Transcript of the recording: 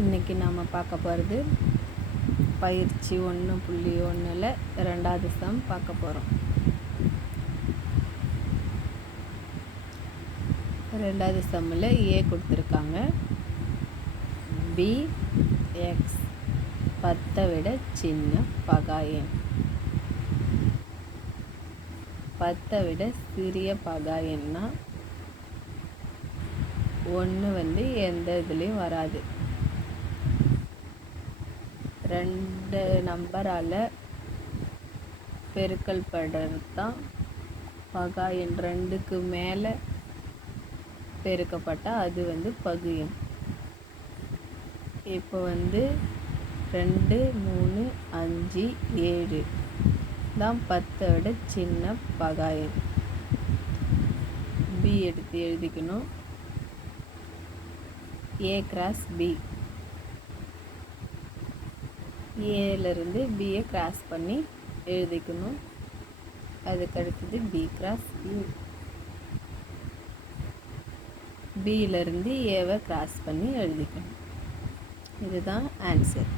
இன்றைக்கி நாம் பார்க்க போகிறது பயிற்சி 1.1ல் 2வது சம் பார்க்க போகிறோம். 2வது சம்மில் ஏ கொடுத்துருக்காங்க. பி எக்ஸ் 10 விட சின்ன பகா எண். 10 விட சிறிய பகா எண்ணா 1 எந்த இதுலேயும் வராது. 2 நம்பரால் பெருக்கல் படுறது தான் பகா எண். 2க்கு மேலே பெருக்கப்பட்டால் அது பகு எண். இப்போ 2, 3, 5, 7 தான் 10 விட சின்ன பகா எண். பி எடுத்து எழுதிக்கணும். ஏ கிராஸ் பி, ஏலேருந்து பியை கிராஸ் பண்ணி எழுதிக்கணும். அதுக்கு அடுத்தது பி கிராஸ் பி, பியிலேருந்து ஏவை கிராஸ் பண்ணி எழுதிக்கணும். இதுதான் ஆன்சர்.